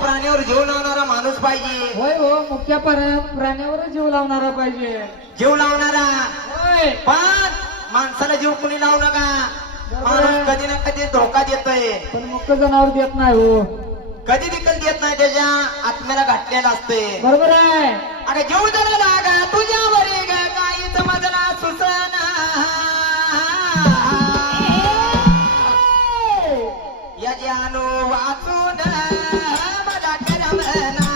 प्राण्यावर जीव लावणारा माणूस पाहिजे. होय हो, मुख्या प्राण्यावर जीव लावणारा पाहिजे. जीव लावणारा. होय, पण माणसाला जीव कुणी लावू नका. बरोबर आहे. माणूस कधी ना कधी धोका देतोय. पण मुख्य जनावर देत नाही हो. कधी देखील देत नाही, त्याच्या आत्म्याला घातलेला असते. बरोबर आहे. अगं जीव जरा लागा तुझ्यावर ग काहीच मजला सुचना. या जानू वाचून मला करमना.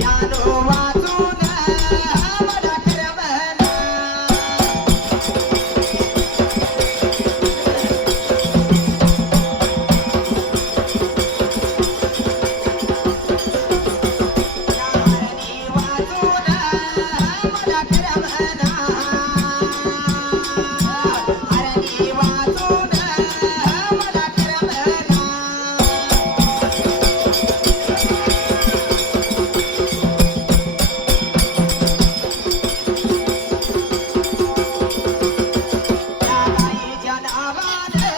जानू वाचून मला करमना. जानू वाचून मला करमना. हरणी वाचून मला करमना. गाईच्या नावाने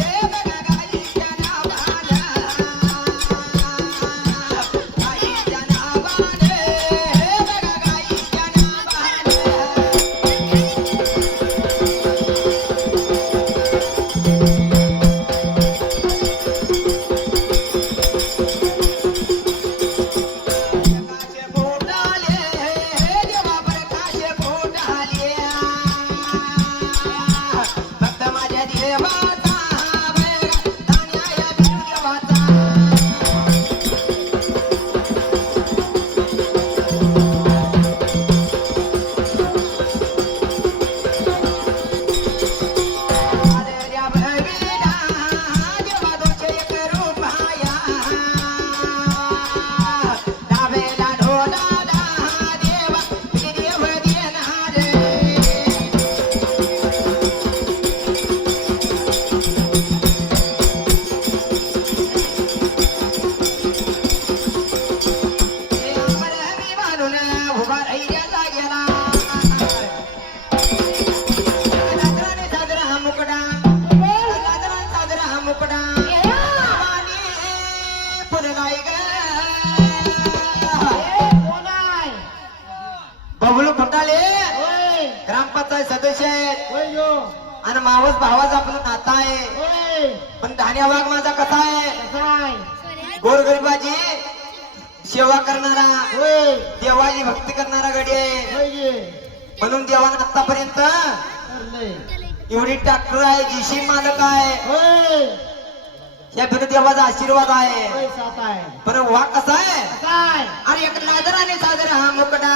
हे बघा गाईच्या नावाने. गाईच्या नावाने हे बघा गाईच्या नावाने. प्रकाश फुटाले देवा प्रकाश फुटाले. भक्त माझ्या देवाचा तान्या देवाचा. आदर्या भविना देवा दोषे करू पाया. डावेला ढोलाला देवा देव देणार. अमर हवी मानून उभा राहिल्याचा गेला. लाजराने साजरा हा मुकडा. लाजराने साजरा हा मुकडा. नावाने फुललाय ग. बबलू फुटाले होय, ग्रामपंचायत सदस्य आहेत होय यो, आणि मावस भावाचा आपलं नातं आहे. होय. पण धान्या वाघ माझा कसा आहे? कसा आहे? गोरगरिबाची सेवा करणारा, होय, देवाची भक्ती करणारा गडी आहे. होय ये. म्हणून देवानं आतापर्यंत करलंय. एवढी ट्रॅक्टर आहे, जीशी मालक आहे. होय, या बिन देवाचा आशीर्वाद आहे. होय, साथ आहे. पण वाघ कसा आहे? कसा आहे? अरे एक लाजराने साजरा हा मुकडा.